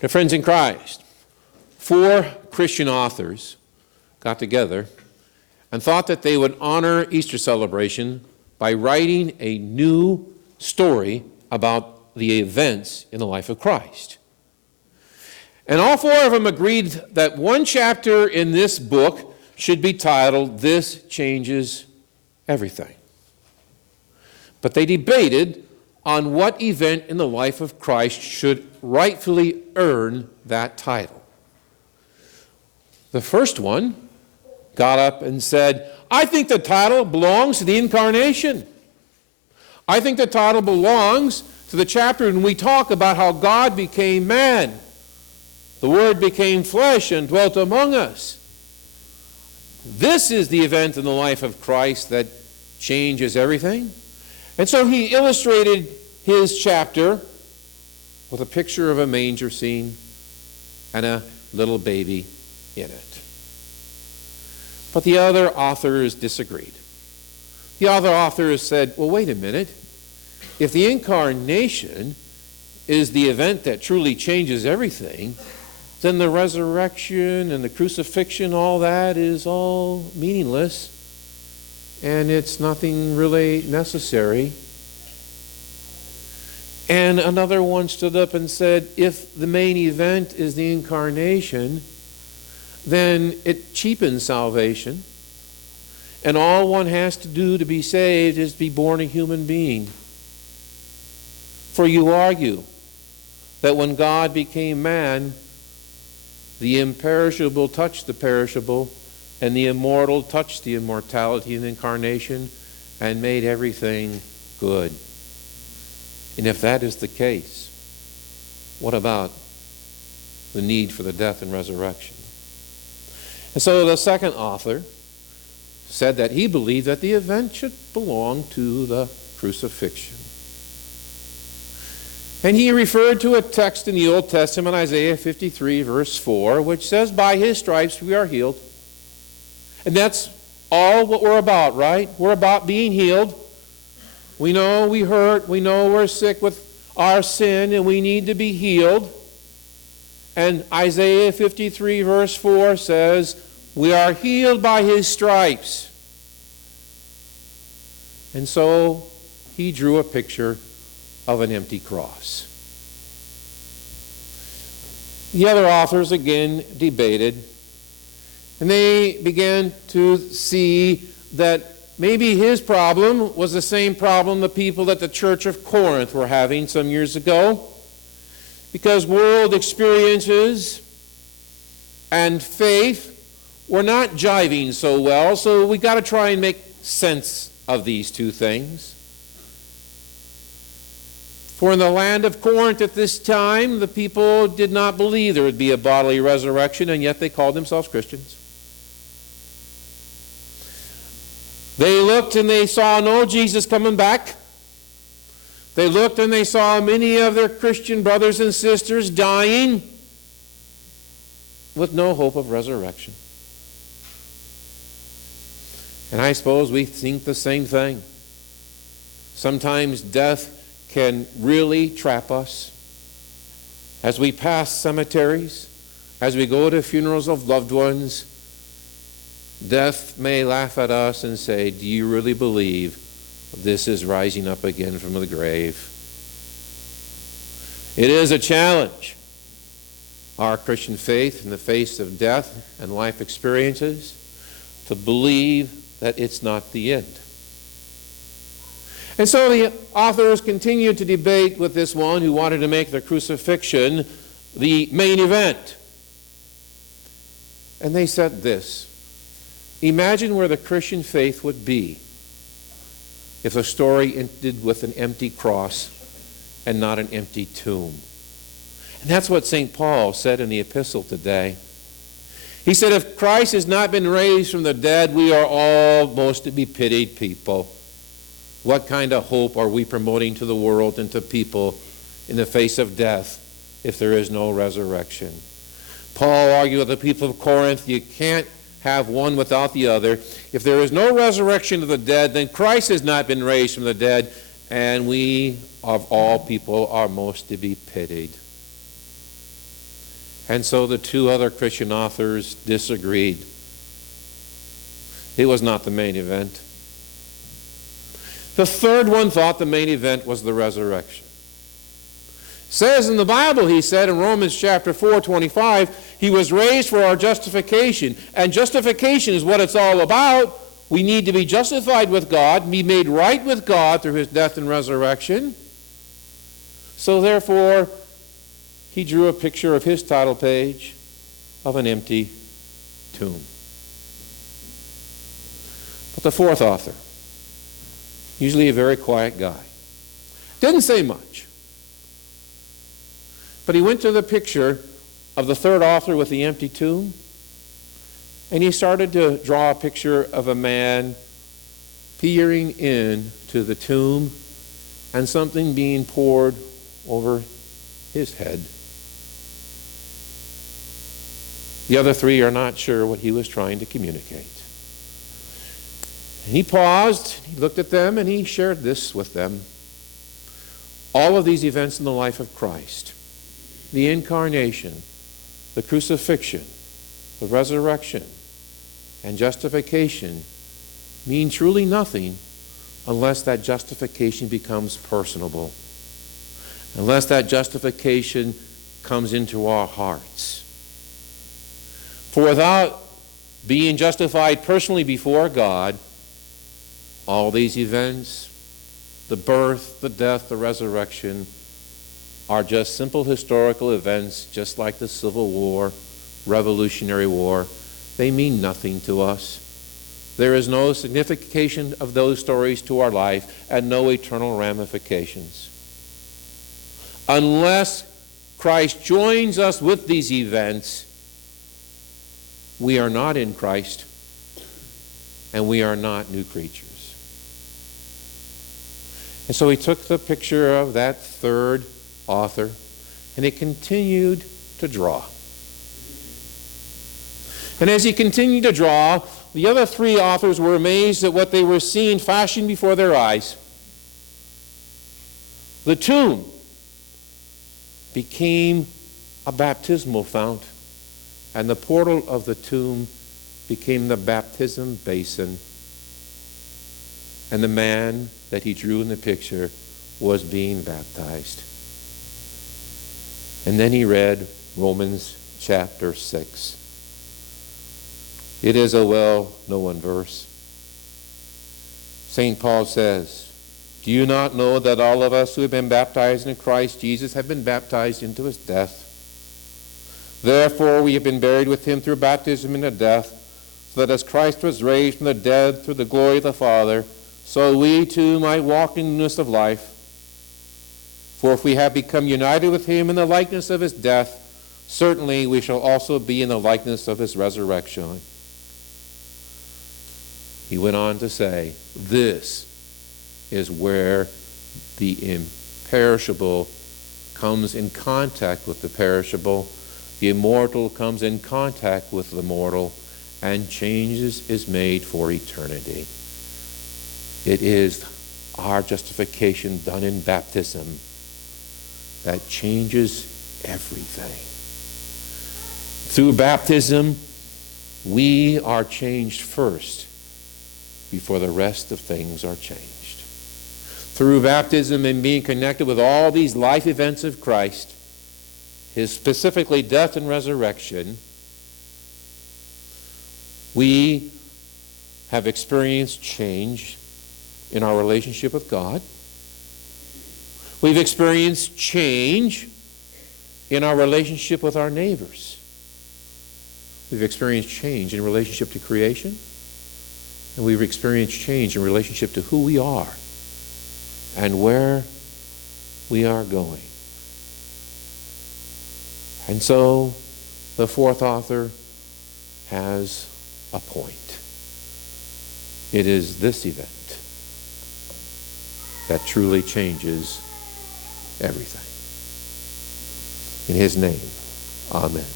Dear friends in Christ, 4 Christian authors got together and thought that they would honor Easter celebration by writing a new story about the events in the life of Christ. And all 4 of them agreed that one chapter in this book should be titled, "This Changes Everything." But they debated on what event in the life of Christ should rightfully earn that title. The first one got up and said, "I think the title belongs to the incarnation. I think the title belongs to the chapter when we talk about how God became man. The Word became flesh and dwelt among us. This is the event in the life of Christ that changes everything." And so he illustrated his chapter with a picture of a manger scene and a little baby in it. But the other authors disagreed. The other authors said, well, wait a minute. If the incarnation is the event that truly changes everything, then the resurrection and the crucifixion, all that is all meaningless, and it's nothing really necessary. And another one stood up and said, if the main event is the incarnation, then it cheapens salvation, and all one has to do to be saved is be born a human being. For you argue that when God became man, the imperishable touched the perishable, and the immortal touched the immortality in the incarnation and made everything good. And if that is the case, what about the need for the death and resurrection? And so the second author said that he believed that the event should belong to the crucifixion. And he referred to a text in the Old Testament, Isaiah 53, verse 4, which says, "By his stripes we are healed." And that's all what we're about, right? We're about being healed. We know we hurt. We know we're sick with our sin, and we need to be healed. And Isaiah 53, verse 4 says, we are healed by his stripes. And so he drew a picture of an empty cross. The other authors again debated, and they began to see that maybe his problem was the same problem the people at the Church of Corinth were having some years ago, because world experiences and faith were not jiving so well, so we got to try and make sense of these two things. For in the land of Corinth at this time, the people did not believe there would be a bodily resurrection, and yet they called themselves Christians. They looked and they saw no Jesus coming back. They looked and they saw many of their Christian brothers and sisters dying with no hope of resurrection. And I suppose we think the same thing. Sometimes death can really trap us. As we pass cemeteries, as we go to funerals of loved ones, death may laugh at us and say, do you really believe this is rising up again from the grave? It is a challenge, our Christian faith in the face of death and life experiences, to believe that it's not the end. And so the authors continued to debate with this one who wanted to make the crucifixion the main event. And they said this: imagine where the Christian faith would be if the story ended with an empty cross and not an empty tomb. And that's what St. Paul said in the epistle today. He said, if Christ has not been raised from the dead, we are all most to be pitied people. What kind of hope are we promoting to the world and to people in the face of death if there is no resurrection? Paul argued with the people of Corinth, you can't have one without the other. If there is no resurrection of the dead, then Christ has not been raised from the dead, and we of all people are most to be pitied. And so the two other Christian authors disagreed. It was not the main event. The third one thought the main event was the resurrection. It says in the Bible, he said in Romans chapter 4:25, he was raised for our justification. And justification is what it's all about. We need to be justified with God, be made right with God through his death and resurrection. So therefore, he drew a picture of his title page of an empty tomb. But the fourth author, usually a very quiet guy, didn't say much. But he went to the picture of the third author with the empty tomb, and he started to draw a picture of a man peering into the tomb and something being poured over his head. The other three are not sure what he was trying to communicate. And he paused, he looked at them, and he shared this with them. All of these events in the life of Christ, the incarnation, the crucifixion, the resurrection, and justification, mean truly nothing unless that justification becomes personable, unless that justification comes into our hearts. For without being justified personally before God, all these events, the birth, the death, the resurrection, are just simple historical events, just like the Civil War, Revolutionary War. They mean nothing to us. There is no signification of those stories to our life and no eternal ramifications. Unless Christ joins us with these events, we are not in Christ and we are not new creatures. And so he took the picture of that third author and he continued to draw. And as he continued to draw, the other three authors were amazed at what they were seeing fashioned before their eyes. The tomb became a baptismal fount, and the portal of the tomb became the baptism basin. And the man that he drew in the picture was being baptized. And then he read Romans chapter 6. It is a well-known verse. St. Paul says, "Do you not know that all of us who have been baptized in Christ Jesus have been baptized into his death? Therefore we have been buried with him through baptism into death, so that as Christ was raised from the dead through the glory of the Father, so we too might walk in newness of life. For if we have become united with him in the likeness of his death, certainly we shall also be in the likeness of his resurrection." He went on to say, this is where the imperishable comes in contact with the perishable, the immortal comes in contact with the mortal, and changes is made for eternity. It is our justification done in baptism that changes everything. Through baptism, we are changed first before the rest of things are changed. Through baptism and being connected with all these life events of Christ, his specifically death and resurrection, we have experienced change in our relationship with God. We've experienced change in our relationship with our neighbors. We've experienced change in relationship to creation. And we've experienced change in relationship to who we are and where we are going. And so the fourth author has a point. It is this event that truly changes everything. In his name, amen.